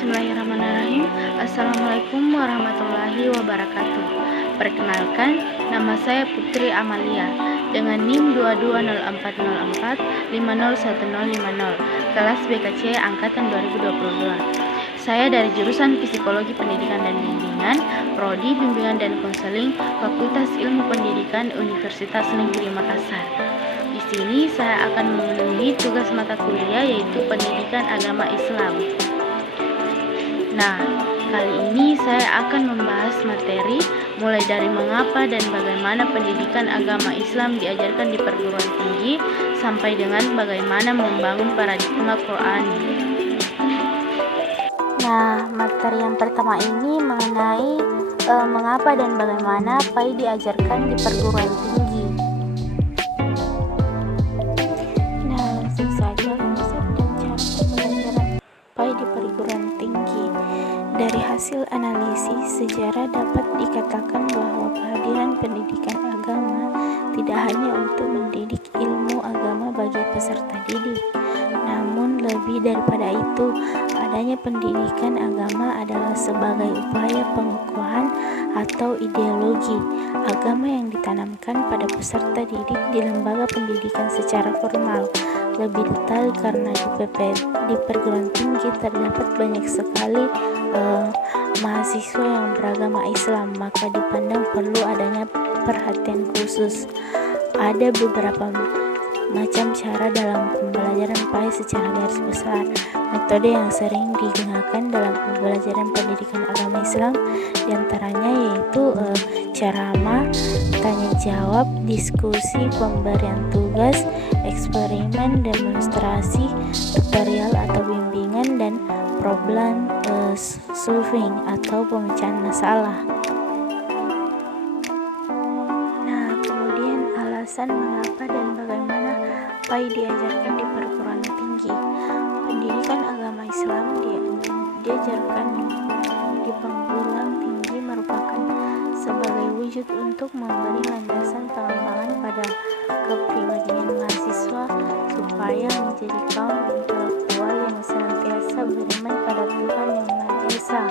Bismillahirrahmanirrahim. Assalamualaikum warahmatullahi wabarakatuh. Perkenalkan, nama saya Putri Amalia dengan NIM 220404501050, kelas BKC angkatan 2022. Saya dari jurusan Psikologi Pendidikan dan Bimbingan, Prodi Bimbingan dan Konseling, Fakultas Ilmu Pendidikan Universitas Negeri Makassar. Di sini saya akan memenuhi tugas mata kuliah yaitu Pendidikan Agama Islam. Nah, kali ini saya akan membahas materi mulai dari mengapa dan bagaimana pendidikan agama Islam diajarkan di perguruan tinggi sampai dengan bagaimana membangun paradigma Quran. Nah, materi yang pertama ini mengenai mengapa dan bagaimana PAI diajarkan di perguruan tinggi. Nah, langsung saja konsep dan cara pembelajaran PAI di perguruan tinggi. Dari hasil analisis sejarah dapat dikatakan bahwa kehadiran pendidikan agama tidak hanya untuk mendidik ilmu agama bagi peserta didik, namun lebih daripada itu, adanya pendidikan agama adalah sebagai upaya pengukuhan atau ideologi agama yang ditanamkan pada peserta didik di lembaga pendidikan secara formal. Lebih detail, karena di perguruan tinggi terdapat banyak sekali mahasiswa yang beragama Islam, maka dipandang perlu adanya perhatian khusus. Ada beberapa macam cara dalam pembelajaran PAI secara garis besar. Metode yang sering digunakan dalam pembelajaran pendidikan agama Islam diantaranya yaitu ceramah, tanya jawab, diskusi, pemberian tugas, eksperimen, demonstrasi, tutorial atau bimbingan, dan problem solving atau pemecahan masalah. Nah, kemudian alasan mengapa dan bagaimana PAI diajarkan di perguruan tinggi. Pendidikan agama Islam diajarkan di perguruan tinggi merupakan sebagai wujud untuk memberi landasan pengembangan pada kepribadian mahasiswa supaya menjadi kaum intelektual yang senantiasa beriman pada Tuhan Yang Maha Esa,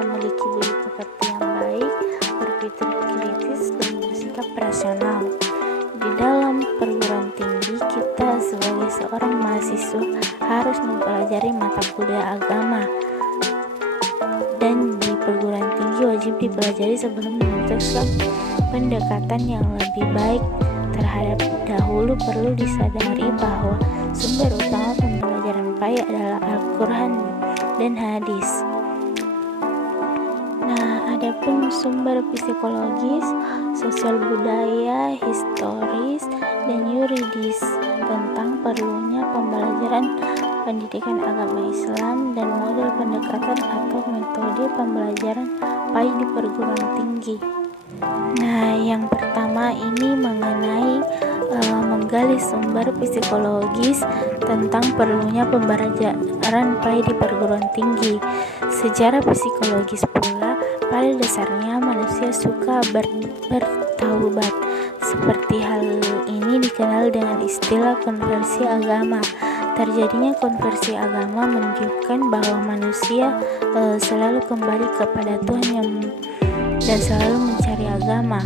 memiliki budi pekerti yang baik, berpikir kritis, dan bersikap rasional. Di dalam perguruan tinggi, kita sebagai seorang mahasiswa harus mempelajari mata kuliah agama, dan di perguruan tinggi wajib dipelajari sebelum memutuskan pendekatan yang lebih baik terhadap. Dahulu perlu disadari bahwa sumber utama pembelajaran PAI adalah Al-Quran dan hadis. Nah, adapun sumber psikologis, sosial budaya, historis, dan yuridis tentang perlunya pembelajaran pendidikan agama Islam dan model pendekatan atau metode pembelajaran PAI di perguruan tinggi. Nah, yang pertama ini mengenai menggali sumber psikologis tentang perlunya pembelajaran PAI di perguruan tinggi. Secara psikologis pula, pada dasarnya manusia suka bertaubat. Seperti hal ini dikenal dengan istilah konversi agama. Terjadinya konversi agama menunjukkan bahwa manusia selalu kembali kepada Tuhan dan selalu mencari agama,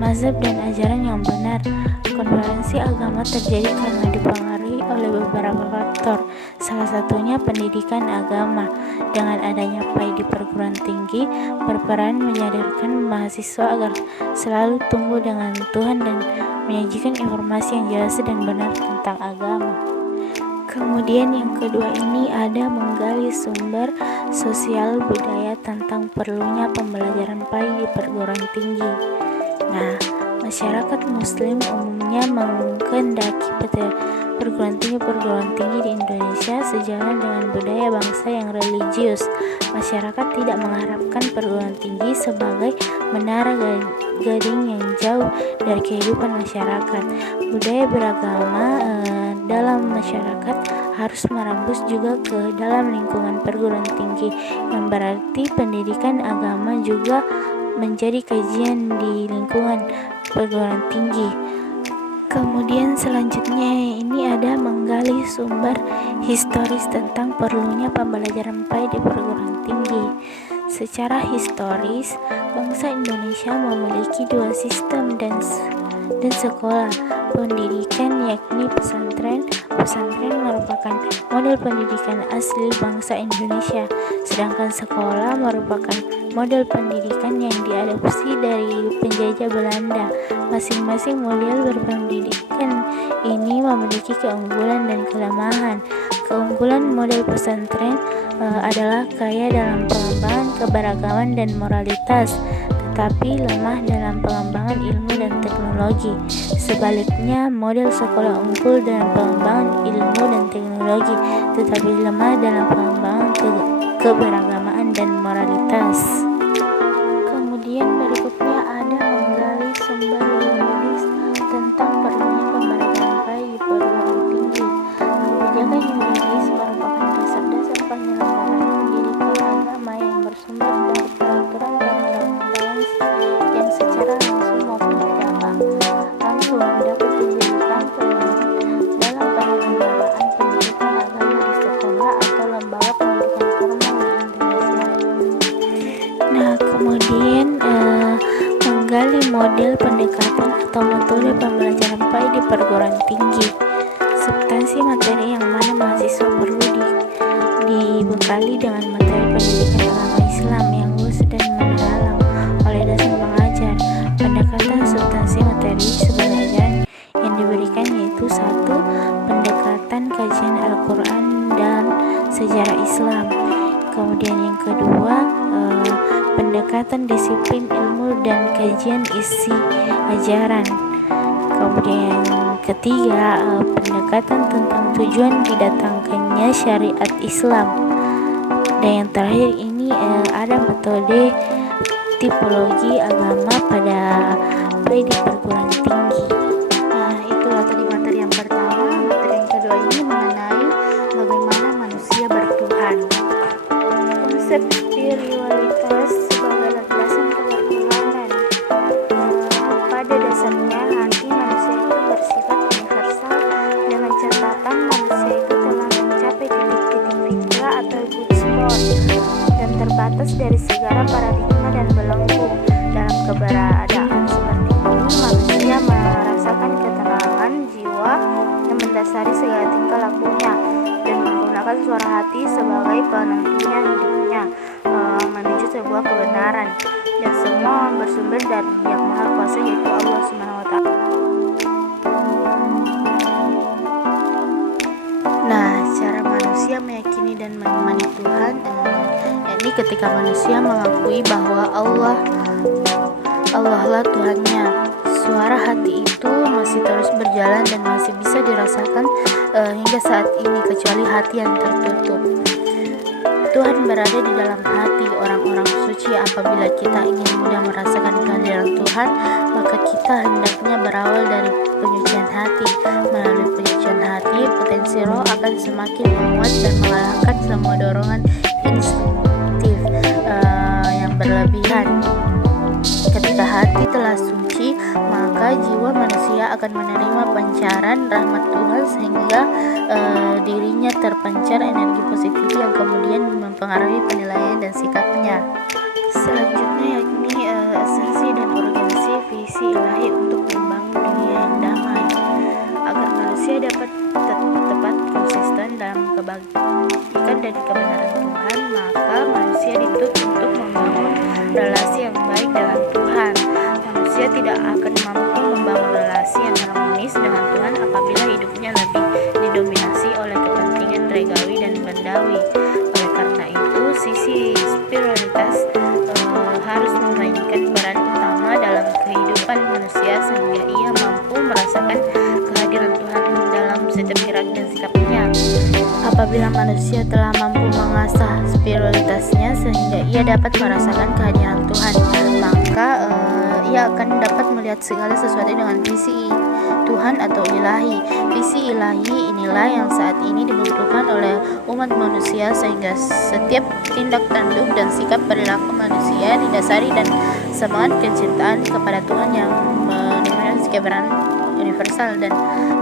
mazhab dan ajaran yang benar. Konversi agama terjadi karena dipengaruhi oleh beberapa faktor, salah satunya pendidikan agama. Dengan adanya PAI di perguruan tinggi berperan menyadarkan mahasiswa agar selalu tumbuh dengan Tuhan dan menyajikan informasi yang jelas dan benar tentang agama. Kemudian yang kedua ini ada menggali sumber sosial budaya tentang perlunya pembelajaran PAI di perguruan tinggi. Nah, masyarakat muslim umumnya menghendaki perguruan tinggi di Indonesia sejalan dengan budaya bangsa yang religius. Masyarakat tidak mengharapkan perguruan tinggi sebagai menara gading yang jauh dari kehidupan masyarakat. Budaya beragama dalam masyarakat harus merembus juga ke dalam lingkungan perguruan tinggi, yang berarti pendidikan agama juga menjadi kajian di lingkungan perguruan tinggi. Kemudian selanjutnya ini ada menggali sumber historis tentang perlunya pembelajaran PAI di perguruan tinggi. Secara historis, bangsa Indonesia memiliki dua sistem dan sekolah pendidikan, yakni pesantren. Pesantren merupakan model pendidikan asli bangsa Indonesia, sedangkan sekolah merupakan model pendidikan yang diadopsi dari penjajah Belanda. Masing-masing model berpendidikan ini memiliki keunggulan dan kelemahan. Keunggulan model pesantren adalah kaya dalam pengembangan keberagaman dan moralitas, tetapi lemah dalam pengembangan ilmu dan teknologi. Sebaliknya, model sekolah unggul dalam pengembangan ilmu dan teknologi, tetapi lemah dalam pengembangan keberagaman dan moralitas. Kemudian berikutnya ada menggali sumber yuridis tentang perlunya pembelajaran PAI di perguruan tinggi. Kebijakan yuridis merupakan dasar-dasar penyelenggaraan pendidikan agama yang bersumber dari peraturan perundang-undangan yang secara langsung maupun tidak langsung dapat dijadikan dalam penyelenggaraan pendidikan agama di sekolah atau lembaga pendidikan formal di Indonesia. Nah, kemudian menggali model pendekatan atau metode pembelajaran PAI di perguruan tinggi. Substansi materi yang mana mahasiswa perlu dibekali dengan materi pendidikan agama Islam yang luas dan mendalam oleh dosen pengajar. Pendekatan substansi materi sebagai ajaran yang diberikan yaitu 1. Pendekatan kajian Al-Quran dan sejarah Islam. Kemudian yang kedua, pendekatan disiplin ilmu dan kajian isi ajaran. Kemudian yang ketiga, pendekatan tentang tujuan didatangkannya syariat Islam. Dan yang terakhir ini ada metode tipologi agama pada PAI di perguruan tinggi. Nah, itulah tadi materi yang pertama. Materi yang kedua ini mengenai bagaimana manusia bertuhan. Konsep spiritualitas sebagai landasan kebertuhanan. Pada dasarnya hati manusia itu bersifat universal, dengan catatan manusia itu telah mencapai titik-titik fitrah atau good spot dan terbatas dari segala paradigma dan belenggu. Dalam keberadaan seperti ini, manusia merasakan ketenangan jiwa yang mendasari segala tingkah lakunya dan menggunakan suara hati sebagai penentunya hidupnya menuju sebuah kebenaran, dan semua bersumber dari Yang Maha Kuasa yaitu Allah Subhanahu wa Ta'ala. Nah, cara manusia meyakini dan mengimani Tuhan yakni ketika manusia mengakui bahwa Allah lah Tuhannya. Suara hati itu masih terus berjalan dan masih bisa dirasakan hingga saat ini, kecuali hati yang tertutup. Tuhan berada di dalam hati orang-orang suci. Apabila kita ingin mudah merasakan kehadiran Tuhan, maka kita hendaknya berawal dari penyucian hati. Melalui penyucian hati, potensi roh akan semakin menguat dan mengalahkan semua dorongan instinktif yang berlebihan. Ketika hati telah suci, maka jiwa manusia akan menerima pancaran rahmat Tuhan sehingga dirinya terpancar energi positif yang kemudian mempengaruhi penilaian dan sikapnya. Selanjutnya yakni esensi dan urgensi visi ilahi untuk membangun dunia yang damai. Agar manusia dapat tepat konsisten dalam kebaikan dan kebenaran Tuhan, maka manusia dituntut untuk membangun relasi yang baik dengan Tuhan. Manusia tidak akan mampu membangun relasi yang harmonis dengan Tuhan apabila hidupnya lebih didominasi oleh kepentingan regawi dan bendawi. Oleh karena itu, sisi spiritualitas harus memainkan peran utama dalam kehidupan manusia sehingga ia mampu merasakan kehadiran Tuhan dalam setiap gerak dan sikapnya. Apabila manusia telah mampu mengasah spiritualitasnya sehingga ia dapat merasakan kehadiran Tuhan, maka ia akan dapat melihat segala sesuatu dengan visi Tuhan atau ilahi. Visi ilahi inilah yang saat ini dibutuhkan oleh umat manusia sehingga setiap tindak tanduk dan sikap perilaku manusia didasari dan semangat kecintaan kepada Tuhan yang menimbulkan kebenaran universal dan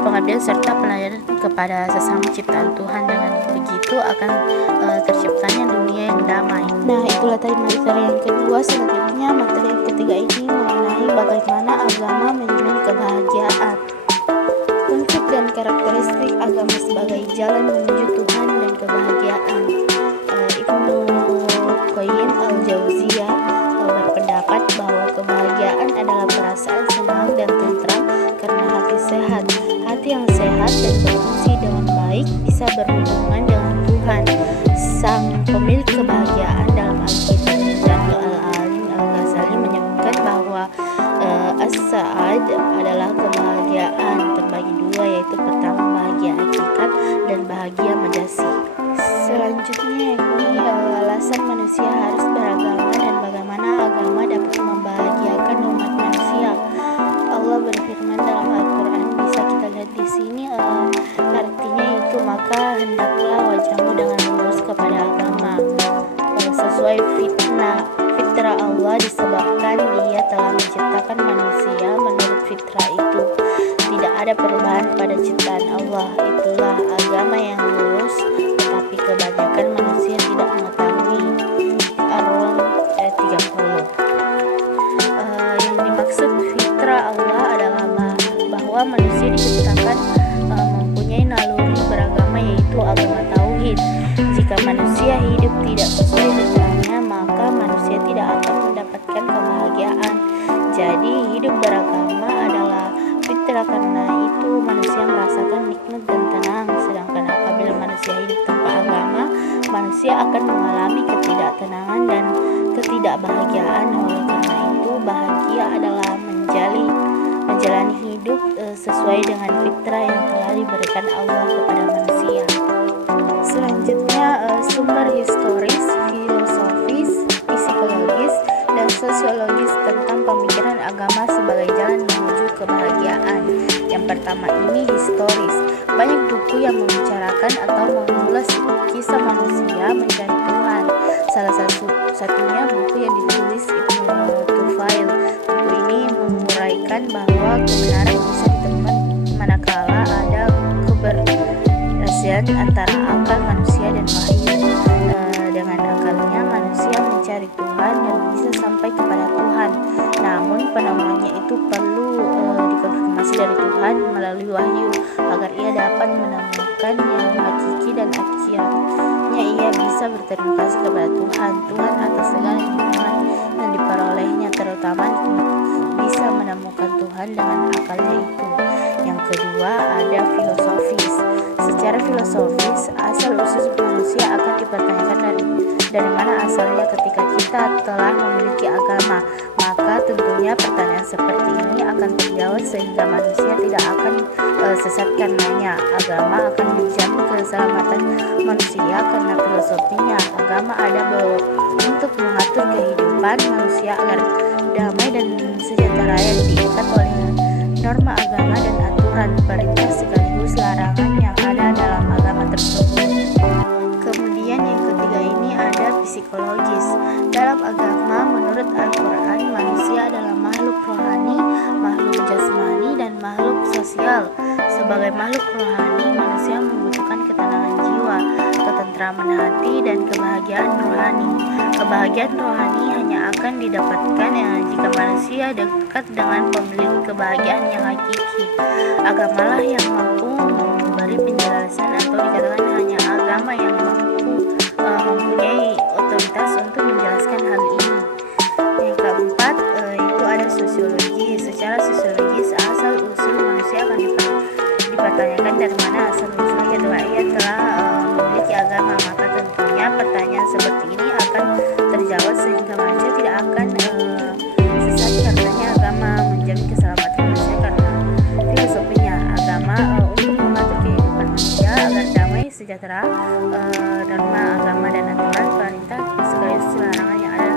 pengabdian serta pelayanan kepada sesama ciptaan Tuhan. Dengan begitu akan terciptanya dunia yang damai. Nah, itulah tadi materi yang kedua. Selanjutnya materi yang ketiga ini mengenai bagaimana agama menjamin kebahagiaan. Prinsip dan karakteristik agama sebagai jalan menuju Tuhan dan kebahagiaan. Ibnu Qayyim al-Jauziyah berpendapat bahwa kebahagiaan adalah perasaan senang dan tentram karena hati sehat. Hati yang sehat dan berfungsi dengan baik bisa berhubungan dengan Tuhan, sang pemilik kebahagiaan. Dalam Alkitab, Jalalain Al-Ghazali menyebutkan bahwa as-sa'ad adalah kebahagiaan terbagi dua, yaitu pertama bahagia hakikat dan bahagia majasi. Selanjutnya ini alasan manusia harus beragama dan bagaimana agama dapat membahagiakan umat manusia. Allah berfirman dalam Al-Quran, bisa kita lihat di sini artinya itu, maka hendaklah wajahmu dengan lurus kepada agama sesuai fitrah Allah, disebabkan Dia telah menciptakan manusia menurut fitrah itu. Tidak ada perubahan pada ciptaan Allah. Itulah agama yang lurus, tetapi kebanyakan manusia tidak mengetahui. Ar-Rum 30. Yang dimaksud fitrah Allah adalah bahwa manusia diciptakan mempunyai naluri beragama, yaitu agama tauhid. Jika manusia hidup tidak sesuai dengannya, maka manusia tidak akan mendapatkan kebahagiaan. Jadi hidup beragama adalah fitrah, karena itu manusia merasakan nikmat dan tenang. Sedangkan apabila manusia hidup tanpa agama, manusia akan mengalami ketidaktenangan dan ketidakbahagiaan. Oleh karena itu, bahagia adalah menjalani hidup sesuai dengan fitrah yang telah diberikan Allah kepada manusia. Selanjutnya sumber historis, filosofis, psikologis, dan sosiologis tentang pemikiran agama sebagai jalan menuju kebahagiaan. Yang pertama ini historis. Banyak buku yang membicarakan atau mengulas kisah manusia mencari Tuhan. Salah satunya buku yang ditulis Ibnu Tufail. Buku ini menguraikan bahwa kebenaran bisa ditemukan manakala ada keberlasian antara akal manusia dan wahyu. Dengan akalnya manusia mencari Tuhan dan bisa sampai kepada Tuhan. Namun penemuannya itu perlu dikonfirmasi dari Tuhan melalui wahyu agar ia dapat menemukan yang hakiki, dan akhirnya ia bisa berterima kasih kepada Tuhan atas segala nikmat yang diperolehnya, terutama bisa menemukan Tuhan dengan akalnya itu. Yang kedua ada filosofis. Secara filosofis, asal usul manusia akan dipertanyakan dari mana asalnya. Ketika kita telah memiliki agama, maka tentunya pertanyaan seperti ini akan terjawab sehingga manusia tidak akan sesat karenanya. Agama akan menjamin keselamatan manusia karena filosofinya agama ada untuk mengatur kehidupan manusia agar damai dan sejahtera yang diikat oleh norma agama dan aturan perintah sekaligus larangan yang ada dalam agama tersebut. Kemudian yang ketiga ini ada psikologis. Dalam agama menurut Al-Quran, manusia adalah makhluk rohani, makhluk jasmani, dan makhluk sosial. Sebagai makhluk rohani, manusia membutuhkan ketenangan jiwa, ketentraman hati, dan kebahagiaan rohani. Kebahagiaan rohani hanya akan didapatkan jika manusia dekat dengan pemilik kebahagiaan yang hakiki. Agamalah yang mampu memberi penjelasan, atau dikatakan hanya agama yang mempunyai otoritas untuk menjelaskan hal ini. Yang keempat itu ada sosiologi. Secara sosiologis, asal usul manusia akan dipertanyakan dari mana asal usulnya. Ketika ia telah memiliki agama, maka tentunya pertanyaan seperti ini akan terjawab sehingga manusia tidak akan sesat. Karenanya agama menjamin keselamatan manusia karena filosofinya agama untuk mengatur kehidupan manusia agar damai sejahtera. Norma agama dan aturan perintah sekaligus larangan yang ada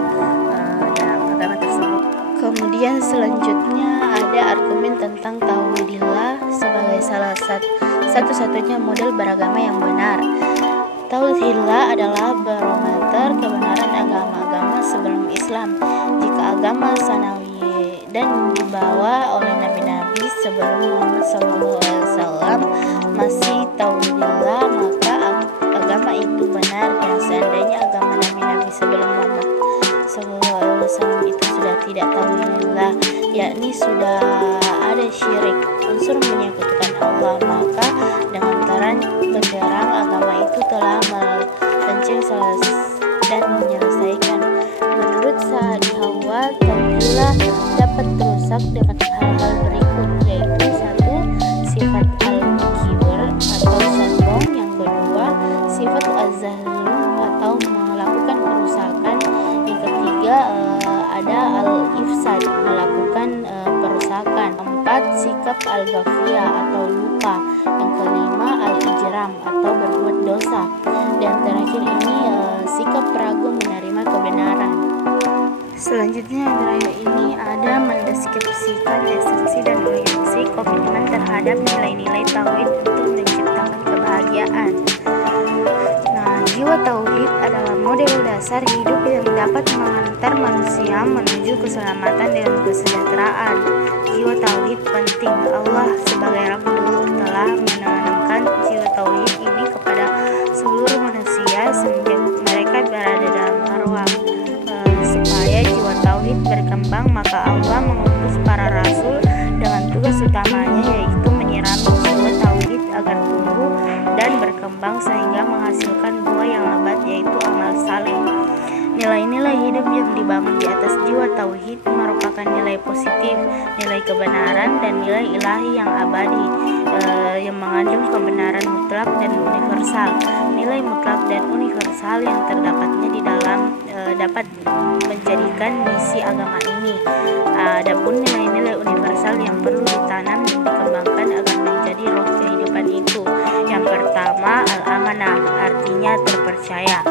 dalam agama tersebut. Kemudian selanjutnya ada argumen tentang tauhidillah sebagai salah satu-satunya model beragama yang benar. Tauhidillah adalah barometer kebenaran agama-agama sebelum Islam. Jika agama sanawi dan dibawa oleh nabi-nabi sebelum Muhammad SAW masih tauhidillah, maka agama itu benar. Dan seandainya agama nabi-nabi sebelum Muhammad SAW itu sudah tidak tauhidillah, yakni sudah ada syirik, unsur menyekutukan Allah, maka dengan terang benderang agama itu telah melenceng dan menyelesaikan. Menurut Sa'di Hawa, tauhidillah dapat terusak dengan hal-hal berikut, yaitu 1. Sifat al-kibr atau sombong. Yang kedua, sifat az-zalum atau melakukan kerusakan. Yang ketiga, ada al-ifsad, melakukan perusakan. 4. Sikap al-ghafiyah atau lupa. Yang kelima, al-ijram atau berbuat dosa. Dan terakhir ini sikap ragu menerima kebenaran. Selanjutnya yang terakhir ini ada mendeskripsikan esensi dan urgensi komitmen terhadap nilai-nilai tauhid untuk menciptakan kebahagiaan. Nah, jiwa tauhid adalah model dasar hidup yang dapat mengantar manusia menuju keselamatan dan kesejahteraan. Jiwa tauhid penting. Allah sebagai Rabbul telah menanamkan jiwa tauhid ini kepada seluruh manusia semenjak mereka berada dalam arwah. Supaya jiwa tauhid berkembang, maka Allah mengutus para rasul dengan tugas utamanya, yaitu menyirami jiwa tauhid agar tumbuh dan berkembang sehingga menghasilkan buah yang lebat, yaitu amal saleh. Nilai-nilai hidup yang dibangun di atas jiwa tauhid merupakan nilai positif, nilai kebenaran, dan nilai ilahi yang abadi, yang mengandung kebenaran mutlak dan universal. Nilai mutlak dan universal yang terdapatnya di dalam dapat menjadikan misi agama ini. Adapun nilai-nilai universal yang perlu ditanam dan dikembangkan agar menjadi roh kehidupan itu. Yang pertama, al-amanah, artinya terpercaya.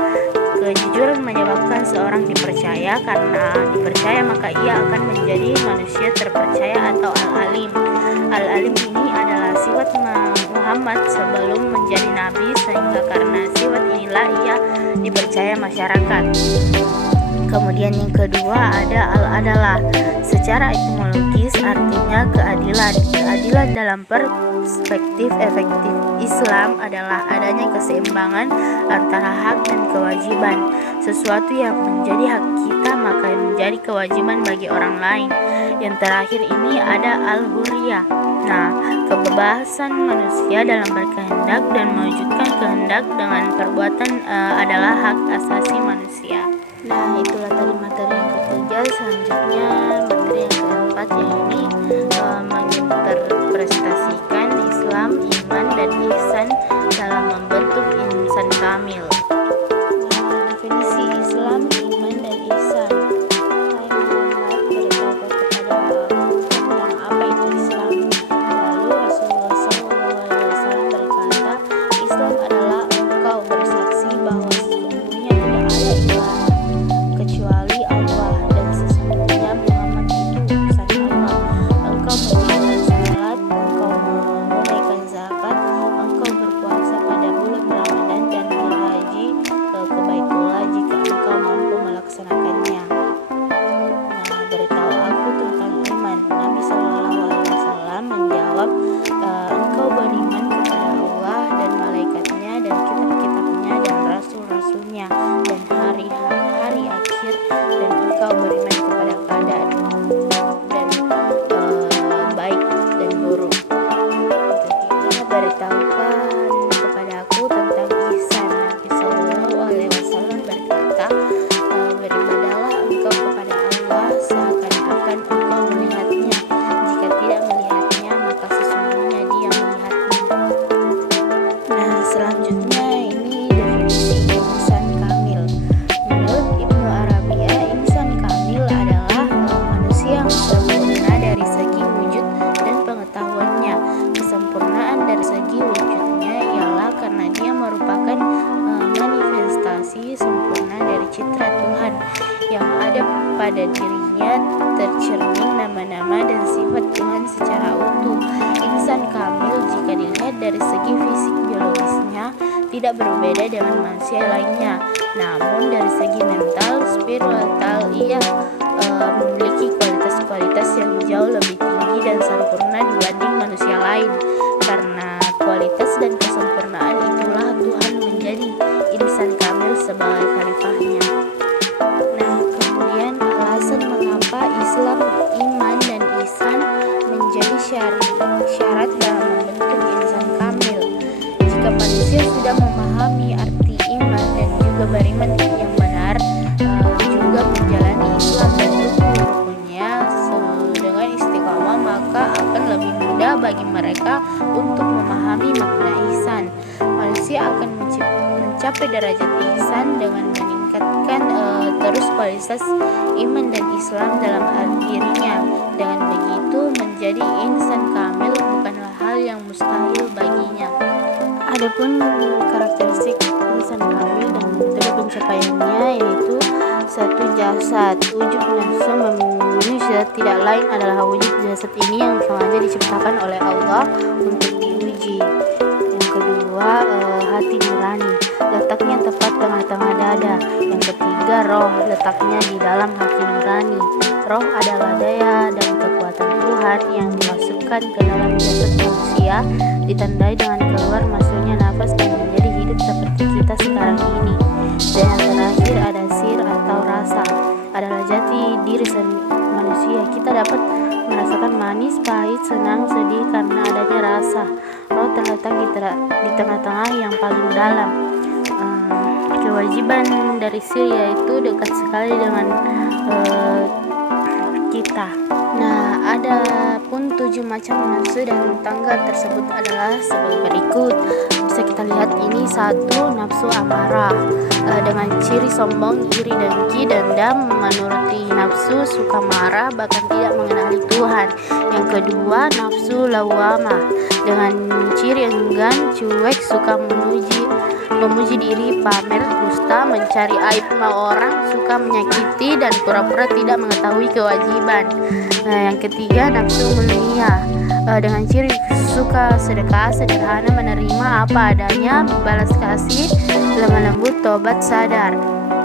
Kejujuran menyebabkan seorang dipercaya. Karena dipercaya maka ia akan menjadi manusia terpercaya atau al-alim. Al-alim ini adalah sifat Muhammad sebelum menjadi nabi, sehingga karena sifat inilah ia dipercaya masyarakat. Kemudian yang kedua ada al-adalah. Secara etimologis artinya keadilan. Keadilan dalam perspektif efektif Islam adalah adanya keseimbangan antara hak dan kewajiban. Sesuatu yang menjadi hak kita maka menjadi kewajiban bagi orang lain. Yang terakhir ini ada al-hurriyah. Nah, kebebasan manusia dalam berkehendak dan mewujudkan kehendak dengan perbuatan adalah hak asasi manusia. Nah, itulah tadi materi yang ketiga. Selanjutnya materi yang keempat, yaitu menginterpretasikan Islam, iman, dan ihsan dalam membentuk insan kamil. Nah, definisi Islam, iman, dan ihsan. Saya Muhammad beritahu kepada tentang apa itu Islam. Lalu Rasulullah SAW berkata, Islam adalah engkau bersaksi bahwa sesungguhnya tidak ada ilah kecuali Allah, dan sesungguhnya Muhammad itu utusan Allah. Engkau mendirikan salat, engkau menunaikan zakat, engkau berpuasa pada bulan Ramadan, dan berhaji ke Baitullah jika engkau mampu melaksanakannya. Nah, beritahu aku tentang iman. Nabi SAW menjawab, engkau beriman kepada Allah dan malaikatnya dan kitab-kitabnya dan rasul-rasulnya dan hari akhir, dan engkau beriman kepada qadar dan baik dan buruk. Ketiga, beritahukan kepada aku tentang ihsan. Nabi SAW berkata, beribadahlah engkau kepada Allah seakan-akan engkau melihatnya. Jika tidak melihatnya, maka sesungguhnya dia melihatmu. Nah, selanjutnya ini definisi insan kamil. Menurut Ibnu Arabiyah, insan kamil adalah manusia yang sempurna dari segi wujud dan pengetahuannya. Kesempurnaan dari segi wujudnya ialah karena dia merupakan manifestasi sempurna dari citra Tuhan yang ada pada dirinya, tercermin nama-nama dan sifat Tuhan secara utuh. Insan kamil jika dilihat dari segi fisik biologisnya tidak berbeda dengan manusia lainnya, namun dari segi mental, spiritual ia memiliki kualitas-kualitas yang jauh lebih tinggi dan sempurna dibanding manusia lain. Karena kualitas dan kesempurnaan itulah Tuhan menjadi insan kamil sebagai khalifahnya. Nah, kemudian alasan mengapa Islam, iman, dan ihsan menjadi syarat dalam membentuk insan kamil. Jika manusia sudah memahami arti iman dan juga beriman yang benar, juga menjalani Islam dan rukun-rukunnya dengan istiqamah, maka akan lebih mudah bagi mereka untuk memahami makna ihsan. Manusia akan mencapai derajat ihsan dengan meningkatkan terus kualitas iman dan Islam dalam dirinya. Dengan begitu, menjadi insan kamil bukanlah hal yang mustahil baginya. Adapun karakteristik insan kamil dan metode pencapaiannya yaitu 1. Jasad. Wujud nafsu manusia tidak lain adalah wujud jasad ini yang sengaja diciptakan oleh Allah untuk diuji. Yang kedua, hati nurani, letaknya tepat tengah-tengah dada. Yang ketiga, roh, letaknya di dalam hati nurani. Roh adalah daya dan kekuatan Tuhan yang dimasukkan ke dalam jasad manusia, ditandai dengan keluar masuknya nafas dan menjadi hidup seperti kita sekarang ini. Dan yang terakhir ada sir atau rasa, adalah jati diri manusia. Kita dapat merasakan manis, pahit, senang, sedih karena adanya rasa. Roh terletak di tengah-tengah yang paling dalam. Kewajiban dari sir yaitu dekat sekali dengan kita. Nah, ada pun 7 macam nafsu dan tangga tersebut adalah sebagai berikut. Bisa kita lihat ini. 1. Nafsu amarah, dengan ciri sombong, iri, dengki, dendam, menuruti nafsu, suka marah, bahkan tidak mengenali Tuhan. Yang kedua, nafsu lawamah, dengan ciri enggan, cuek, suka memuji diri, pamer, dusta, mencari aib orang, suka menyakiti, dan pura-pura tidak mengetahui kewajiban. Yang ketiga, nafsu mulia, dengan ciri suka sedekah, sederhana, menerima apa adanya, balas kasih, lemah lembut, tobat, sadar.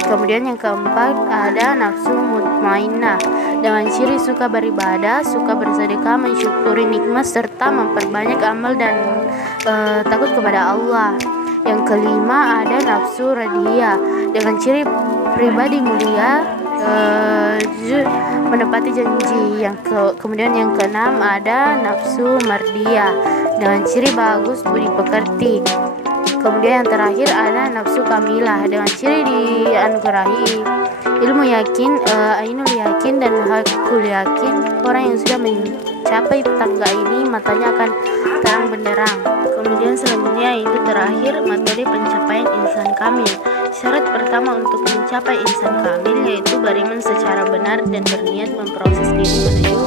Kemudian yang keempat ada nafsu mutmainnah, dengan ciri suka beribadah, suka bersedekah, mensyukuri nikmat, serta memperbanyak amal dan takut kepada Allah. Yang kelima ada nafsu radiyah, dengan ciri pribadi mulia, menepati janji. Kemudian yang keenam ada nafsu mardiyah, dengan ciri bagus, budi pekerti. Kemudian yang terakhir ada nafsu kamilah, dengan ciri dianugerahi ilmu yakin, ainul yakin, dan hakul yakin. Orang yang sudah mencapai tangga ini matanya akan terang benderang. Kemudian selanjutnya itu terakhir, metode pencapaian insan kamil. Syarat pertama untuk mencapai insan kamil yaitu beriman secara benar dan berniat memproses diri menuju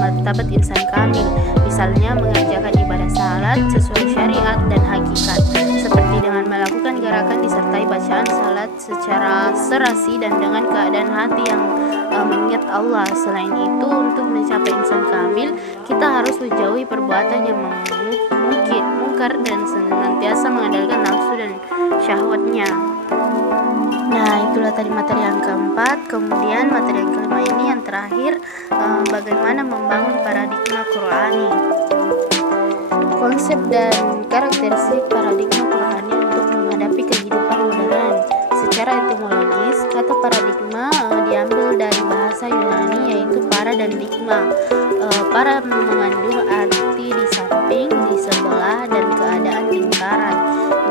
martabat insan kamil. Misalnya mengerjakan ibadah salat sesuai syariat dan hakikat, seperti dengan melakukan gerakan disertai bacaan salat secara serasi dan dengan keadaan hati yang mengingat Allah. Selain itu, untuk mencapai insan kamil, kita harus menjauhi perbuatan yang mungkar dan senantiasa mengandalkan nafsu dan syahwatnya. Nah, itulah tadi materi yang keempat. Kemudian materi yang kelima ini yang terakhir, bagaimana membangun paradigma Qur'ani. Konsep dan karakteristik paradigma Qur'ani untuk menghadapi kehidupan modern. Secara etimologis, kata paradigma diambil dari bahasa Yunani yaitu para dan digma. Para mengandung arti di samping, di sebelah, dan keadaan lingkaran.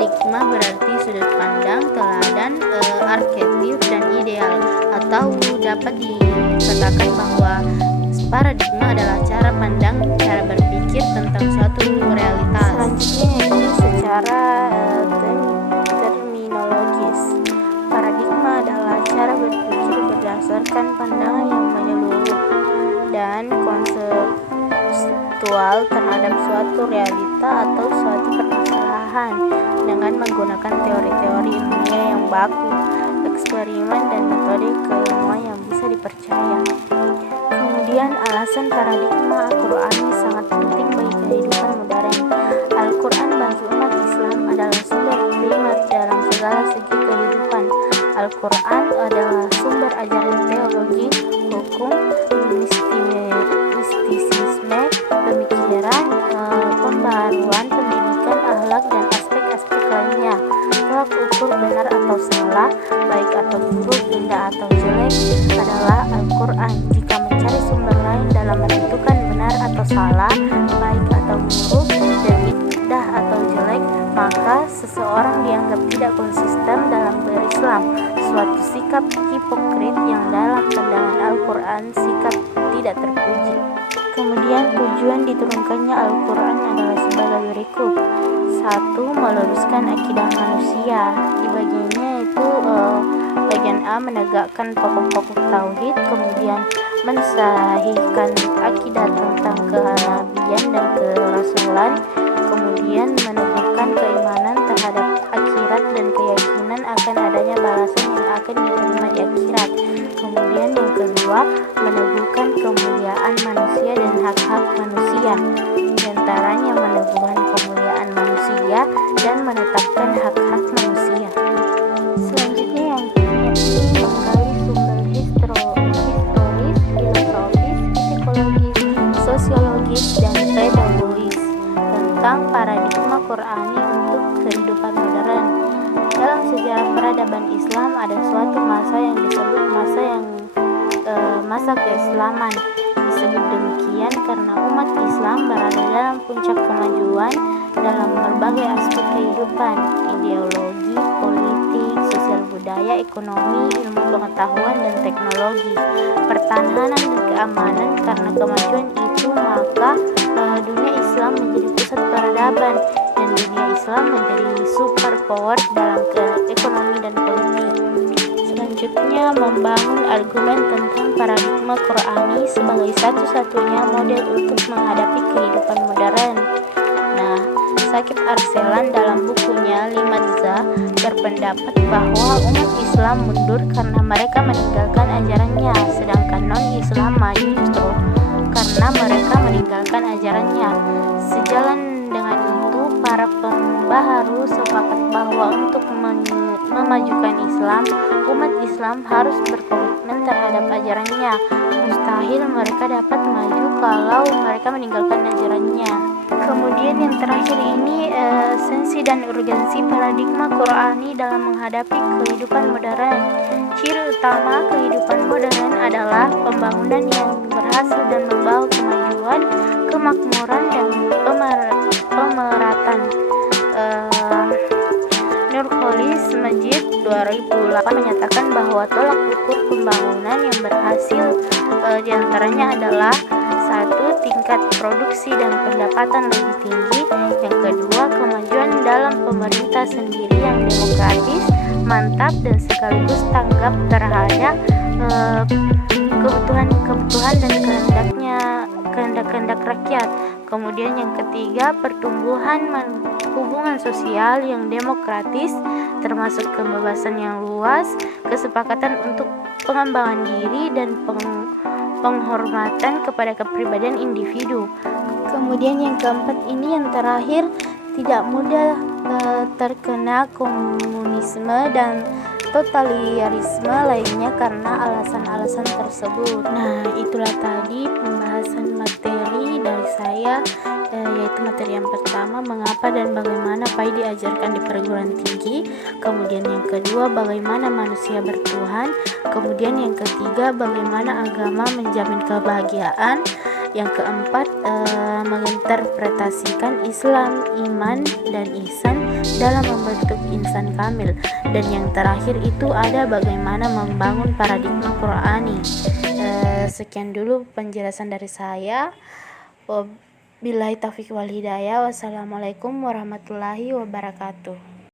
Digma berarti sudut pandang, teladan, arketip, dan ideal. Atau dapat dikatakan bahwa paradigma adalah cara pandang, cara berpikir tentang suatu realitas. Selanjutnya itu secara terminologis. Paradigma adalah cara berpikir berdasarkan pandangan yang menyeluruh dan konseptual terhadap suatu realita atau suatu permasalahan dengan menggunakan teori-teori ilmiah yang baku, eksperimen, dan metode keilmuan yang bisa dipercaya. Kemudian alasan paradigma Al-Qur'ani sangat penting bagi kehidupan modern. Al-Qur'an bagi umat Islam adalah sumber primer dalam segala segi kehidupan. Al-Qur'an adalah sumber ajaran teologi, hukum, atau buruk, indah atau jelek adalah Al-Quran. Jika mencari sumber lain dalam menentukan benar atau salah, baik atau buruk, dan indah atau jelek, maka seseorang dianggap tidak konsisten dalam berislam, suatu sikap hipokrit yang dalam pandangan Al-Quran sikap tidak terpuji. Kemudian tujuan diturunkannya Al-Quran adalah sebagai berikut. 1. Meluruskan akidah manusia. Di bagiannya itu bagian A menegakkan pokok-pokok tauhid, kemudian mensahihkan akidah tentang kenabian dan kerasulan, kemudian meneguhkan keimanan terhadap akhirat dan keyakinan akan adanya balasan yang akan diterima di akhirat. Kemudian yang kedua, meneguhkan kemuliaan manusia dan hak-hak manusia, di antaranya meneguhkan kemuliaan manusia dan menetapkan hak-hak manusia. Selanjutnya yang ini menggali sumber historis, filosofis, psikologis, sosiologis, dan pedagogis tentang paradigma Qur'ani untuk kehidupan modern. Dalam sejarah peradaban Islam ada suatu masa yang disebut masa keislaman. Disebut demikian karena umat Islam berada dalam puncak kemajuan dalam berbagai aspek kehidupan, ideologi, politik, sosial budaya, ekonomi, ilmu pengetahuan dan teknologi, pertahanan dan keamanan. Karena kemajuan itu maka dunia Islam menjadi pusat peradaban dan dunia Islam menjadi super power dalam ekonomi dan politik. Selanjutnya membangun argumen tentang paradigma Qur'ani sebagai satu-satunya model untuk menghadapi kehidupan modern. Nah, Shakib Arselan dalam bukunya Limazza berpendapat bahwa umat Islam mundur karena mereka meninggalkan ajarannya, sedangkan non-Islam maju justru karena mereka meninggalkan ajarannya. Sejalan dengan itu, para pembaharu sepakat bahwa untuk memajukan Islam, umat Islam harus berkomitmen terhadap ajarannya. Mustahil mereka dapat maju kalau mereka meninggalkan ajarannya. Kemudian yang terakhir ini esensi dan urgensi paradigma Qur'ani dalam menghadapi kehidupan modern. Ciri utama kehidupan modern adalah pembangunan yang berhasil dan membawa kemajuan, kemakmuran, dan pemeratan. Nurholis Majid 2008 menyatakan bahwa tolak ukur pembangunan yang berhasil diantaranya adalah 1. Tingkat produksi dan pendapatan lebih tinggi. Yang kedua, kemajuan dalam pemerintah sendiri yang demokratis, mantap, dan sekaligus tanggap terhadap kebutuhan dan kehendak rakyat. Kemudian yang ketiga, pertumbuhan hubungan sosial yang demokratis, termasuk kebebasan yang luas, kesepakatan untuk pengembangan diri, dan penghormatan kepada kepribadian individu. Kemudian yang keempat ini yang terakhir, tidak mudah terkena komunisme dan totalitarisme lainnya karena alasan-alasan tersebut. Nah, itulah tadi pembahasan materi dari saya, yaitu materi yang pertama, mengapa dan bagaimana PAI diajarkan di perguruan tinggi. Kemudian yang kedua, bagaimana manusia bertuhan. Kemudian yang ketiga, bagaimana agama menjamin kebahagiaan. Yang keempat, menginterpretasikan Islam, iman, dan ihsan dalam membentuk insan kamil. Dan yang terakhir itu ada bagaimana membangun paradigma Qur'ani. Sekian dulu penjelasan dari saya. Wabillahi taufiq wal hidayah. Wassalamualaikum warahmatullahi wabarakatuh.